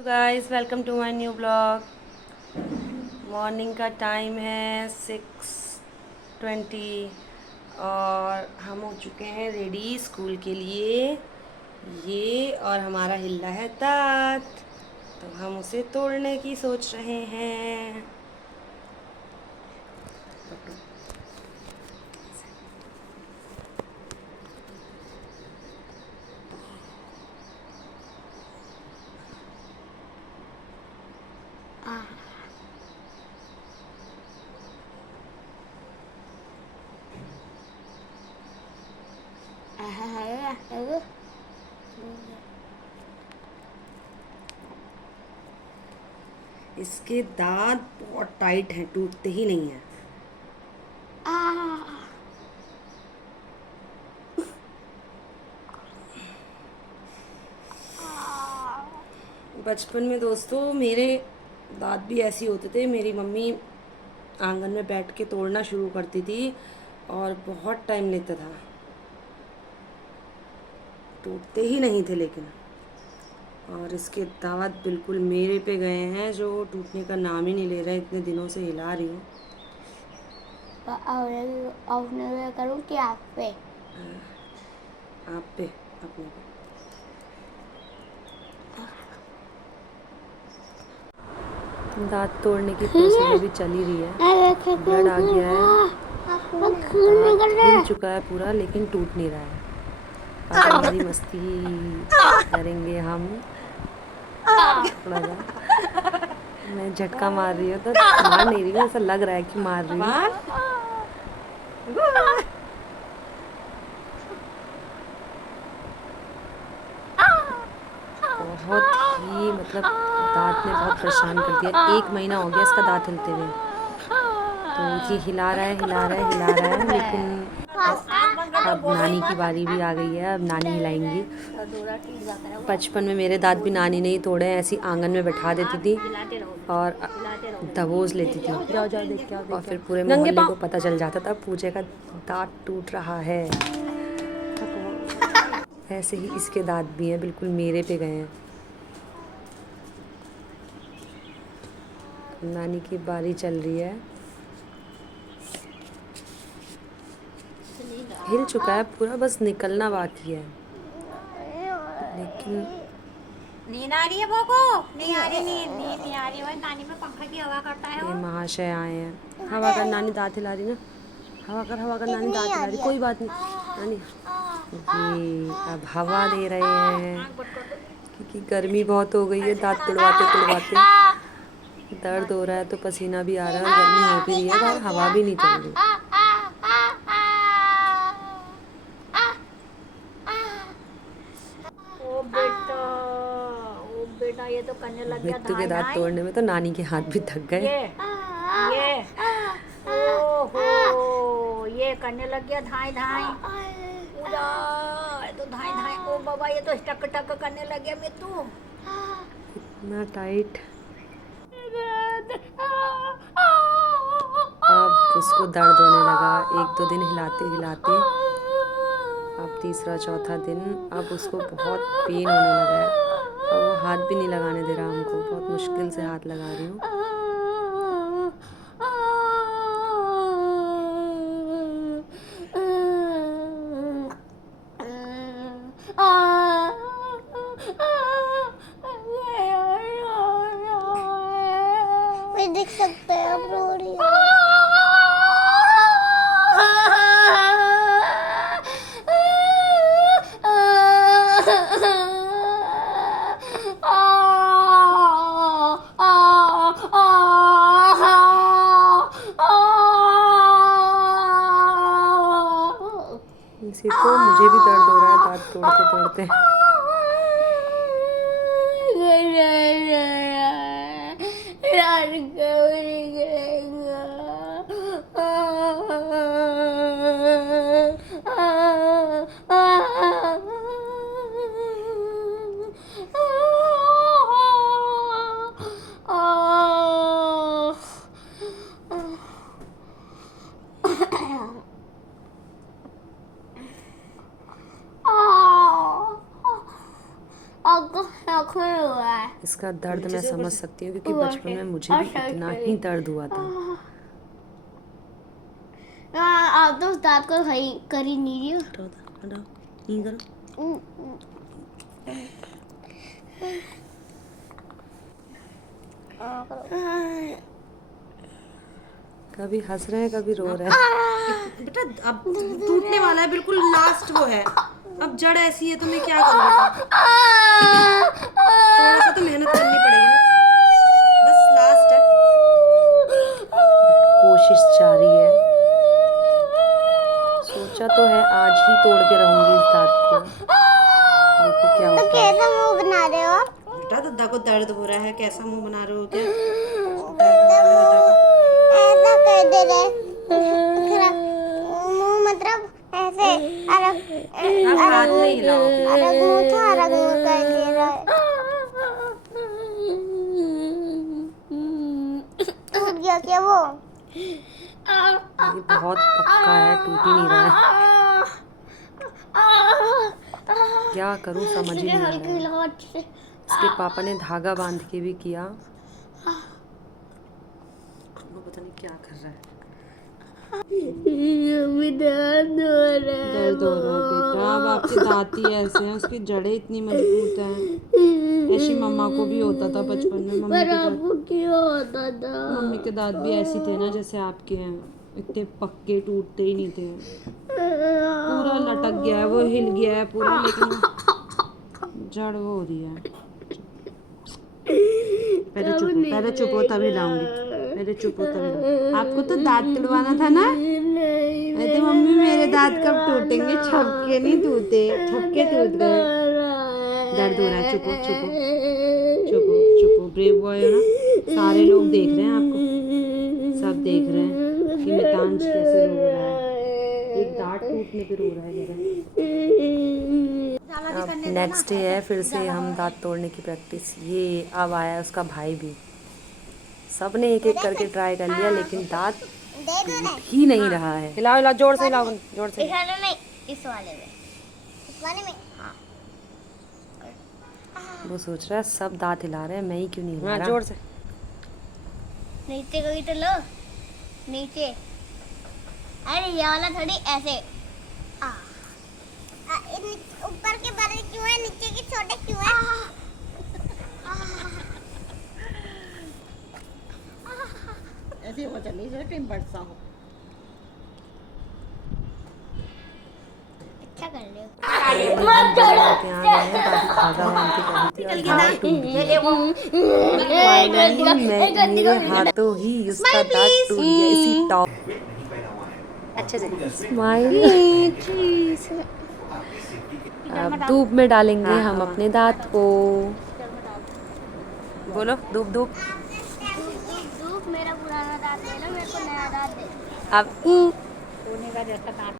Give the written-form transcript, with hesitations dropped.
Hello guys, welcome to my new blog. Morning का time है 6:20 और हम हो चुके हैं रेडी स्कूल के लिए। ये और हमारा हिल्ला है दांत, तो हम उसे तोड़ने की सोच रहे हैं। इसके दांत बहुत टाइट हैं, टूटते ही नहीं हैं। बचपन में दोस्तों मेरे दांत भी ऐसे होते थे। मेरी मम्मी आंगन में बैठ के तोड़ना शुरू करती थी और बहुत टाइम लेता था, टूटते ही नहीं थे लेकिन। और इसके दांत बिल्कुल मेरे पे गए हैं, जो टूटने का नाम ही नहीं ले रहे। इतने दिनों से हिला रही हूँ। करूँ कि आप पे? आप पे, अपने पे। दांत तोड़ने की प्रोसेस अभी चल ही रही है। ब्लड आ गया है, दांत हिल चुका है पूरा, लेकिन टूट नहीं रहा है। आज हमारी मस्ती करेंगे हम थोड़ा सा। मैं झटका मार रही हूँ, तो मार नहीं रही हूँ, ऐसा लग रहा है कि मार रही हूँ। बहुत ही मतलब दांत ने बहुत परेशान कर दिया। 1 महीना हो गया इसका दांत हिलते हुए। तो ये हिला रहा है, हिला रहा है, हिला रहा है, लेकिन अब नानी की बारी भी आ गई है। अब नानी हिलाएंगी। बचपन में मेरे दांत भी नानी ने ही तोड़े हैं। ऐसी आंगन में बैठा देती थी और दबोच लेती थी। जाओ जाओ देख के आओ। और फिर पूरे मोहल्ले को पता चल जाता था पूजे का दांत टूट रहा है। ऐसे ही इसके दांत भी हैं, बिल्कुल मेरे पे गए हैं। नानी की बारी चल रही है। हिल चुका है पूरा, बस निकलना बाकी है। लेकिन नींद आ रही है भोको? नहीं आ रही नींद, नींद नहीं आ रही है। नानी में पंखा की हवा करता है ये वो। महाशय आए हैं। हवा कर नानी, दांत हिला रही ना। हवा कर, हवा कर नानी, दांत हिला रही। कोई बात नहीं नानी। ये अब हवा दे रहे हैं क्योंकि गर्मी बहुत हो गई है। दांत तुड़वाते तुड़वाते दर्द हो रहा है, तो पसीना भी आ रहा है और गर्मी हो भी रही है, बाहर हवा भी नहीं चल रही। ओ बेटा, ओ बेटा, ये तो करने लग गया मित्तू के धाई दांत धाई। तोड़ने में तो नानी के हाथ भी थक गए। ये ओहो, ये करने लग गया धाई धाई। पूजा, ये तो धाई धाई। ओ बाबा, ये तो टक टक करने लग गया मित्तू। इतना टाइट। अब उसको दर्द होने लगा। 1-2 दिन हिलाते हिलाते अब तीसरा चौथा दिन, अब उसको बहुत पेन होने लगा है। अब वो हाथ भी नहीं लगाने दे रहा हमको। बहुत मुश्किल से हाथ लगा रही हूँ। देख सकते हैं आप रो रही है। इसी तो मुझे भी दर्द हो रहा है दांत तोड़ते तोड़ते। इसका दर्द मैं समझ सकती हूँ क्योंकि बचपन में मुझे भी इतना ही दर्द हुआ था। आप तो उस दांत को कर ही नहीं रही हो। नहीं करो। कभी हंस रहे हैं कभी रो रहे हैं। बेटा अब टूटने वाला है, बिल्कुल लास्ट वो है। अब जड़ ऐसी है तो मैं क्या करूँ बेटा? थोड़ा सा तो मेहनत करनी पड़ेगी ना, बस लास्ट है। कोशिश जारी है। सोचा तो है आज ही तोड़ के रहूंगी इस दांत को, देखो क्या होता है। कैसा मुंह बना रहे हो? बेटा दद्दा को दर्द हो रहा है, कैसा मुंह बना रहे हो क्या? ऐसा कर दे रहे मुंह, मतलब ऐसे अलग हाथ नहीं हिलाओ। अलग मुंह था, अलग मुंह कर दे रहा है। टूट गया क्या वो? ये बहुत पक्का है, टूट ही नहीं रहा है। क्या करूं समझ ही नहीं आ रहा है। इसके पापा ने धागा बांध के भी किया, वो पता नहीं क्या कर रहा है। दर्द हो रहा है। दर्द हो रहा है बेटा, अब आपके दांत ही ऐसे हैं, उसकी जड़ें इतनी मजबूत हैं। ऐसी मम्मा को भी होता था बचपन में। मम्मी के दांत क्यों होता था? मम्मी के दांत भी ऐसे थे ना जैसे आपके हैं, इतने पक्के, टूटते ही नहीं थे। पूरा लटक गया है, वो हिल गया है पूरा, लेकिन जड़ वो हो रही है। पहले चुप हो तभी लाऊंगी, पहले चुप हो तभी लाऊंगी। आपको तो दांत तुड़वाना था ना? तो मम्मी मेरे दांत कब टूटेंगे? छपके नहीं टूटे, छपके टूट गए। दर्द हो रहा है, चुप हो चुप हो चुप हो चुप हो, ब्रेव बॉय हो ना। सारे लोग देख रहे हैं आपको, सब देख रहे हैं कि मितांश कैसे रो रहा है। एक दांत टूटने पे रो रहा है जरा। अब नेक्स्ट डे है, फिर से हम दांत तोड़ने की प्रैक्टिस। ये अब आया है उसका भाई भी। सब ने एक एक करके ट्राई कर लिया लेकिन दांत टूट ही नहीं रहा है। हिलाओ हिलाओ, जोर से हिलाओ, जोर से। इस वाले में, इस वाले में, इस वाले में। वो सोच रहा है सब दांत हिला रहे हैं, मैं ही क्यों नहीं हिला रहा? जोर से। नीचे कोई तो लो, नीचे। अरे ये वाला थोड़ी ऐसे। ऊपर के बड़े क्यों है, नीचे के छोटे क्यों है? ऐसे हो चली जो टीम बढ़ता हूँ। अच्छा कर रहे हो। मेरे हाथों ही उसका दांत टूट गया इसी टॉप। अच्छे से स्माइल। अब धूप में डालेंगे हम अपने दांत को। बोलो धूप धूप। मेरा पुराना दांत दे ना, मेरे को नया दांत दे। अब सोने का जैसा